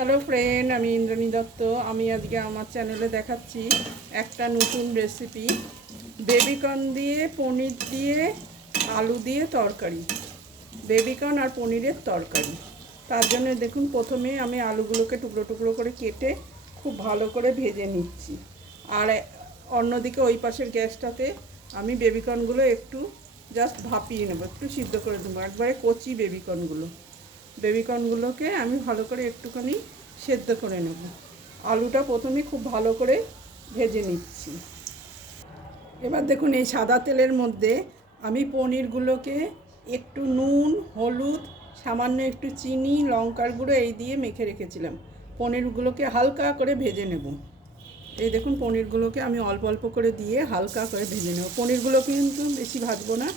Hello friend আমি ইন্দ্রাণী দত্ত। আমি আজকে আমার চ্যানেলে দেখাচ্ছি একটা নতুন রেসিপি বেবিকর্ন দিয়ে, পনির দিয়ে, আলু দিয়ে তরকারি। বেবিকর্ন আর পনিরের তরকারি। তার জন্য দেখুন, প্রথমে আমি আলুগুলোকে টুকরো টুকরো করে কেটে খুব ভালো করে ভেজে নিচ্ছি। আর অন্যদিকে ওই পাশের গ্যাসটাতে আমি বেবিকর্নগুলো একটু জাস্ট ভাপিয়ে নেব, একটু সিদ্ধ করে দেবো। একবারে কচি বেবিকর্নগুলো বেবিকর্নগুলোকে আমি ভালো করে একটুখানি সেদ্ধ করে নেব। আলুটা প্রথমে খুব ভালো করে ভেজে নিচ্ছি। এবার দেখুন এই সাদা তেলের মধ্যে আমি পনিরগুলোকে একটু নুন, হলুদ, সামান্য একটু চিনি, লঙ্কার গুঁড়ো এই দিয়ে মেখে রেখেছিলাম। পনিরগুলোকে হালকা করে ভেজে নেব। এই দেখুন পনিরগুলোকে আমি অল্প অল্প করে দিয়ে হালকা করে ভেজে নেব। পনিরগুলো কিন্তু বেশি ভাজবো না।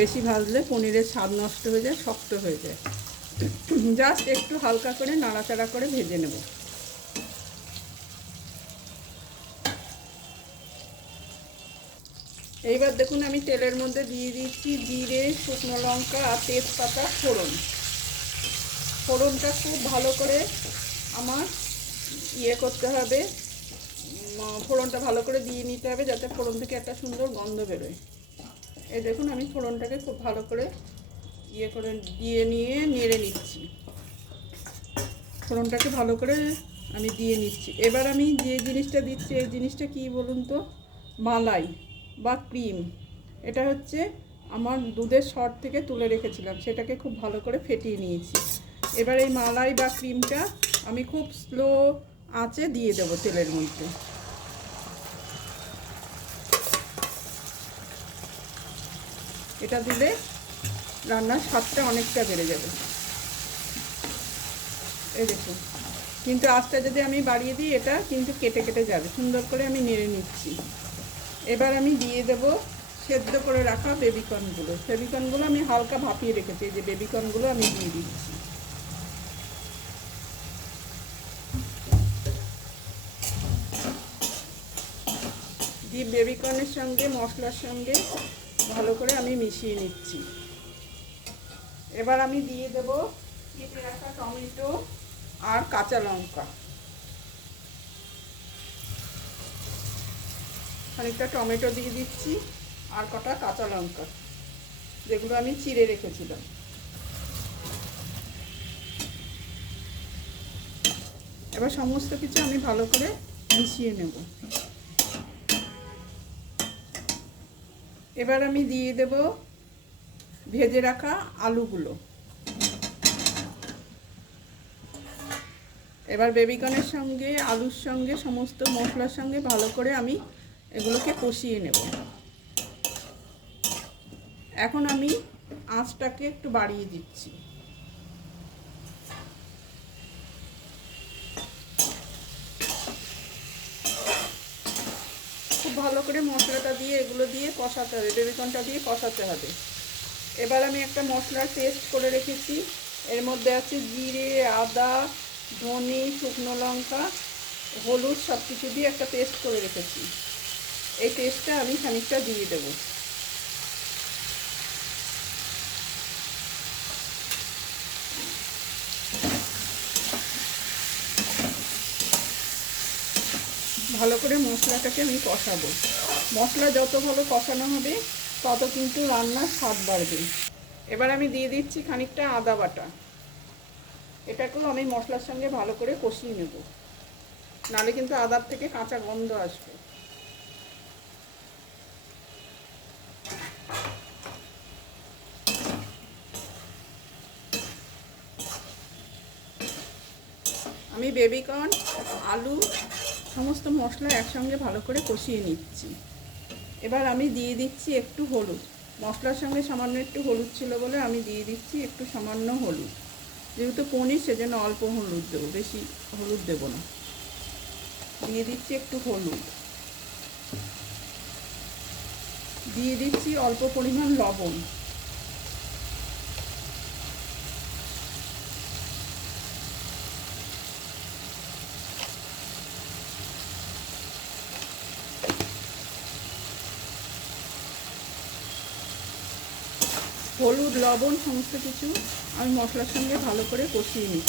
বেশি ভাজলে পনিরের স্বাদ নষ্ট হয়ে যায়, শক্ত হয়ে যায়। জাস্ট একটু হালকা করে নাড়াচাড়া করে ভেজে নেব। এইবার দেখুন আমি তেলের মধ্যে দিয়ে দিচ্ছি জিরে, শুকনো লঙ্কা আর তেজপাতা ফোড়ন। ফোড়নটা খুব ভালো করে আমার ইয়ে করতে হবে। ফোড়নটা ভালো করে দিয়ে নিতে হবে যাতে ফোড়ন থেকে একটা সুন্দর গন্ধ বেরোয়। এই দেখুন আমি ফোড়নটাকে খুব ভালো করে ইয়ে করে দিয়ে নিয়ে নেড়ে নিচ্ছি। ফোড়নটাকে ভালো করে আমি দিয়ে নিচ্ছি। এবার আমি যে জিনিসটা দিচ্ছি, এই জিনিসটা কি বলুন তো? মালাই বা ক্রিম। এটা হচ্ছে আমার দুধের শর্ট থেকে তুলে রেখেছিলাম। সেটাকে খুব ভালো করে ফেটিয়ে নিয়েছি। এবার এই মালাই বা ক্রিমটা আমি খুব স্লো আঁচে দিয়ে দেবো তেলের মধ্যে। এটা দিলে রান্নার স্বাদটা অনেকটা বেড়ে যাবে। এই দেখুন। কিন্তু আস্তে যদি আমি বাড়িয়ে দিই, এটা কিন্তু কেটে কেটে যাবে। সুন্দর করে আমি নেড়ে নিচ্ছি। এবার আমি দিয়ে দেব সেদ্ধ করে রাখা বেবিকর্নগুলো। বেবিকর্নগুলো আমি হালকা ভাপিয়ে রেখেছি। যে বেবিকর্নগুলো আমি দিয়ে দিচ্ছি। দিয়ে বেবিকর্নের সঙ্গে, মশলার সঙ্গে ভালো করে আমি মিশিয়ে নিচ্ছি। এবার আমি দিয়ে দেব কেটে রাখা টমেটো আর কাঁচা লঙ্কা। খানিকটা টমেটো দিয়ে দিচ্ছি আর কটা কাঁচা লঙ্কা। যেগুলো আমি চিড়ে রেখেছিলাম। এবার সমস্ত কিছু আমি ভালো করে মিশিয়ে নেব। এবার আমি দিয়ে দেব ভেজে রাখা আলুগুলো। এবার বেবিকনের সঙ্গে, আলুর সঙ্গে, সমস্ত মশলার সঙ্গে ভালো করে আমি এগুলোকে কষিয়ে নেব। এখন আমি আঁচটাকে একটু বাড়িয়ে দিচ্ছি। খুব ভালো করে মশলাটা দিয়ে, এগুলো দিয়ে কষাতে হবে, বেবিকনটা দিয়ে কষাতে হবে। এবার আমি একটা মশলার পেস্ট করে রেখেছি। এর মধ্যে আছে জিরে, আদা, ধনে, শুকনো লঙ্কা, হলুদ সব কিছু দিয়ে একটা পেস্ট করে রেখেছি। এই পেস্টটা আমি খানিকটা দিয়ে দেব। ভালো করে মশলাটাকে আমি কষাবো। মশলা যত ভালো কষানো হবে তত কিন্তু রান্নার স্বাদ বাড়বে। এবার আমি দিয়ে দিচ্ছি খানিকটা আদা বাটা। এটাকেও আমি মশলার সঙ্গে ভালো করে কষিয়ে নেব। নালে কিন্তু আদার থেকে কাঁচা গন্ধ আসবে। আমি বেবিকর্ন, আলু, সমস্ত মশলা একসঙ্গে ভালো করে কষিয়ে নিচ্ছি। এবার আমি দিয়ে দিচ্ছি একটু হলুদ। মশলার সঙ্গে সামান্য একটু হলুদ ছিল বলে আমি দিয়ে দিচ্ছি একটু সামান্য হলুদ। যেহেতু পনির, সেজন্য অল্প হলুদ দেবো, বেশি হলুদ দেবো না। দিয়ে দিচ্ছি একটু হলুদ। দিয়ে দিচ্ছি অল্প পরিমাণ লবণ। হলুদ, লবণ, সমস্ত কিছু আমি মশলার সঙ্গে ভালো করে কষিয়ে নিই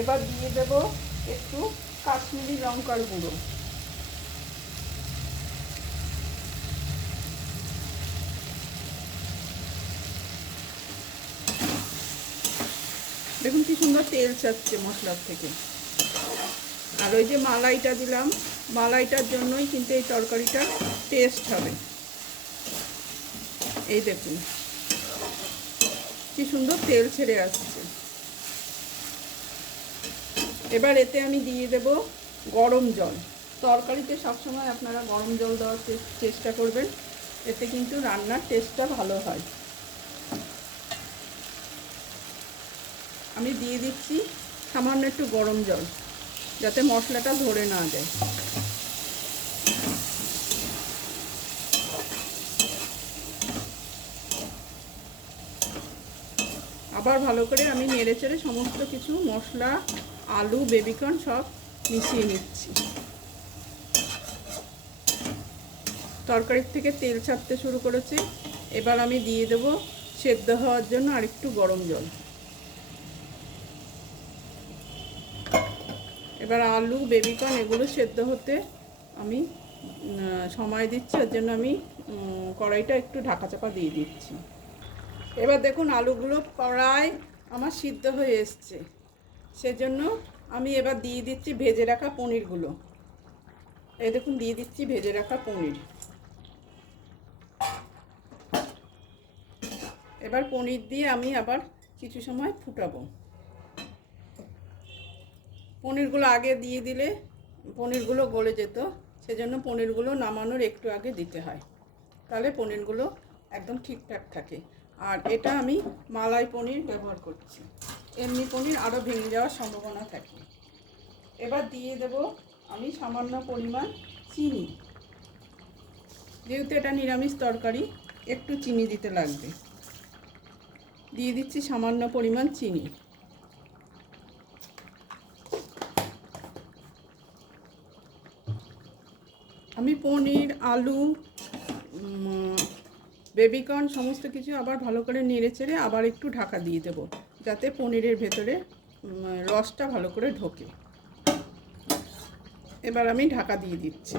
এবার দিয়ে দেব একটু কাশ্মীরি লঙ্কার গুঁড়ো। দেখুন কি সুন্দর তেল ছাড়ছে মশলার থেকে। আর ওই যে মালাইটা দিলাম, মালাইটার জন্যই কিন্তু এই তরকারিটা টেস্ট হবে। এই দেখুন, কি সুন্দর তেল ছেড়ে আসছে। এবার এতে আমি দিয়ে দেব গরম জল। তরকারিতে সবসময় আপনারা গরম জল দেওয়ার চেষ্টা করবেন, এতে কিন্তু রান্নার টেস্টটা ভালো হয়। আমি দিয়ে দিচ্ছি সামান্য একটু গরম জল, যাতে মশলাটা ধরে না যায়। আবার ভালো করে আমি নেড়ে চেড়ে সমস্ত কিছু, মশলা, আলু, বেবিকর্ন সব মিশিয়ে নিচ্ছি। তরকারির থেকে তেল ছাড়তে শুরু করেছে। এবার আমি দিয়ে দেব সেদ্ধ হওয়ার জন্য আরেকটু গরম জল। এবার আলু, বেবিকর্ন এগুলো সেদ্ধ হতে আমি সময় দিচ্ছি, ওর জন্য আমি কড়াইটা একটু ঢাকা চাপা দিয়ে দিচ্ছি। এবার দেখুন আলুগুলো প্রায় আমার সিদ্ধ হয়ে এসছে। সেজন্য আমি এবার দিয়ে দিচ্ছি ভেজে রাখা পনিরগুলো। এই দেখুন, দিয়ে দিচ্ছি ভেজে রাখা পনির। এবার পনির দিয়ে আমি আবার কিছু সময় ফুটাবো। পনিরগুলো আগে দিয়ে দিলে পনিরগুলো গলে যেত, সেজন্য পনিরগুলো নামানোর একটু আগে দিতে হয়। তাহলে পনিরগুলো একদম ঠিকঠাক থাকে। আর এটা আমি মালাই পনির ব্যবহার করছি। এমনি পনির আরও ভেঙে যাওয়ার সম্ভাবনা থাকে। এবার দিয়ে দেব আমি সামান্য পরিমাণ চিনি। যেহেতু এটা নিরামিষ তরকারি, একটু চিনি দিতে লাগবে। দিয়ে দিচ্ছি সামান্য পরিমাণ চিনি। আমি পনির, আলু বেবিকর্ন, সমস্ত কিছু আবার ভালো করে নেড়ে চেড়ে আবার একটু ঢাকা দিয়ে দেব, যাতে পনিরের ভেতরে রসটা ভালো করে ঢোকে। এবার আমি ঢাকা দিয়ে দিচ্ছি।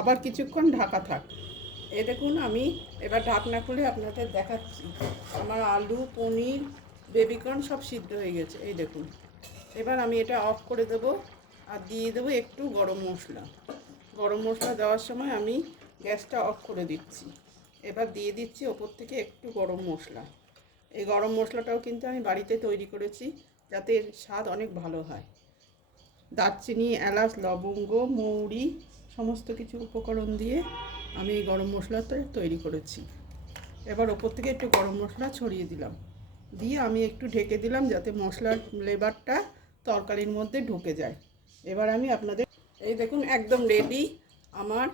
আবার কিছুক্ষণ ঢাকা থাক। এ দেখুন, আমি এবার ঢাকনা খুলে আপনাদের দেখাচ্ছি। আমার আলু, পনির, বেবিকর্ন সব সিদ্ধ হয়ে গেছে। এই দেখুন। এবার আমি এটা অফ করে দেব আর দিয়ে দেবো একটু গরম মশলা। গরম মশলা দেওয়ার সময় আমি গ্যাসটা অফ করে দিচ্ছি। এবার দিয়ে দিচ্ছি ওপর থেকে একটু গরম মশলা। এই গরম মশলাটাও কিন্তু আমি বাড়িতে তৈরি করেছি যাতে এর স্বাদ অনেক ভালো হয়। দারচিনি, এলাচ, লবঙ্গ, মৌরি সমস্ত কিছু উপকরণ দিয়ে আমি এই গরম মশলাটা তৈরি করেছি। এবার ওপর থেকে একটু গরম মশলা ছড়িয়ে দিলাম। দিয়ে আমি একটু ঢেকে দিলাম যাতে মশলার ফ্লেভারটা তরকারির মধ্যে ঢুকে যায়। এবার আমি আপনাদের এই দেখুন, একদম রেডি আমার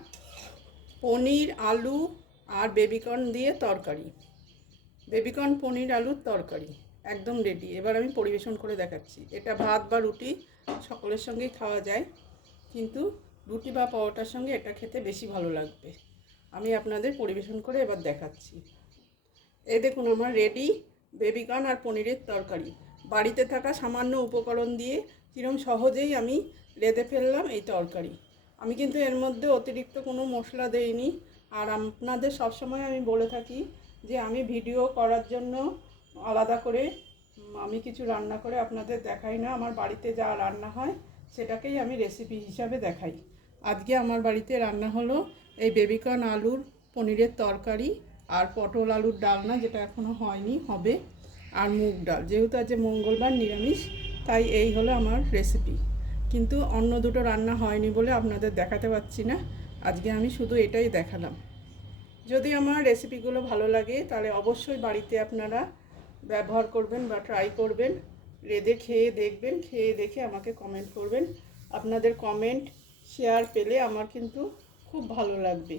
পনির, আলু আর বেবিকর্ন দিয়ে তরকারি। বেবিকর্ন পনির, আলুর তরকারি, একদম রেডি এবার আমি পরিবেশন করে দেখাচ্ছি। এটা ভাত বা রুটি, সকলের সঙ্গেই খাওয়া যায়, কিন্তু রুটি বা পরোটার সঙ্গে এটা খেতে বেশি ভালো লাগবে। আমি আপনাদের পরিবেশন করে এবার দেখাচ্ছি। এই দেখুন, আমার রেডি বেবিকর্ন আর পনিরের তরকারি। বাড়িতে থাকা সামান্য উপকরণ দিয়ে কিরম সহজেই আমি রেঁধে ফেললাম এই তরকারি। আমি কিন্তু এর মধ্যে অতিরিক্ত কোনো মশলা দেইনি। আর আপনাদের সবসময় আমি বলে থাকি যে আমি ভিডিও করার জন্য আলাদা করে আমি কিছু রান্না করে আপনাদের দেখাই না। আমার বাড়িতে যা রান্না হয় সেটাকেই আমি রেসিপি হিসাবে দেখাই। আজকে আমার বাড়িতে রান্না হলো এই বেবিকর্ন আলুর পনিরের তরকারি আর পটল আলুর ডালনা, যেটা এখনও হয়নি, হবে। আর মুগ ডাল। যেহেতু আজ মঙ্গলবার, নিরামিষ, তাই এই হলো আমার রেসিপি কিন্তু অন্য দুটো রান্না হয়নি বলে আপনাদের দেখাতে পাচ্ছি না। আজকে আমি শুধু এটাই দেখালাম। যদি আমার রেসিপিগুলো ভালো লাগে, তাহলে অবশ্যই বাড়িতে আপনারা ব্যবহার করবেন বা ট্রাই করবেন। রেঁধে খেয়ে দেখবেন, খেয়ে দেখে আমাকে কমেন্ট করবেন। আপনাদের কমেন্ট শেয়ার পেলে আমার কিন্তু খুব ভালো লাগবে।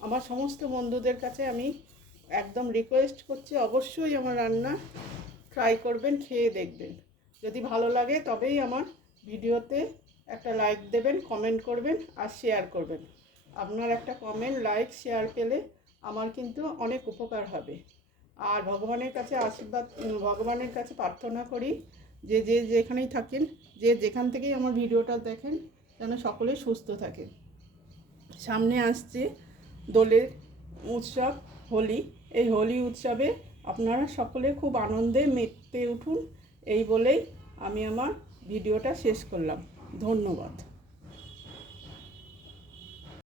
আমার সমস্ত বন্ধুদের কাছে আমি একদম রিকোয়েস্ট করছি, অবশ্যই আমার রান্না ট্রাই করবেন, খেয়ে দেখবেন। যদি ভালো লাগে তবেই আমার ভিডিওতে একটা লাইক দেবেন কমেন্ট করবেন আর শেয়ার করবেন। আপনার একটা কমেন্ট লাইক শেয়ার পেলে আমার কিন্তু অনেক উপকার হবে। আর ভগবানের কাছে আশীর্বাদ ভগবানের কাছে প্রার্থনা করি যে যে যেখানেই থাকেন, যে যেখান থেকেই আমার ভিডিওটা দেখেন, যেন সকলে সুস্থ থাকে সামনে আসছে দোলের উৎসব, হোলি। এই হোলি উৎসবে আপনারা সকলে খুব আনন্দে মেতে উঠুন, এই বলেই আমি আমার ভিডিওটা শেষ করলাম। ধন্যবাদ।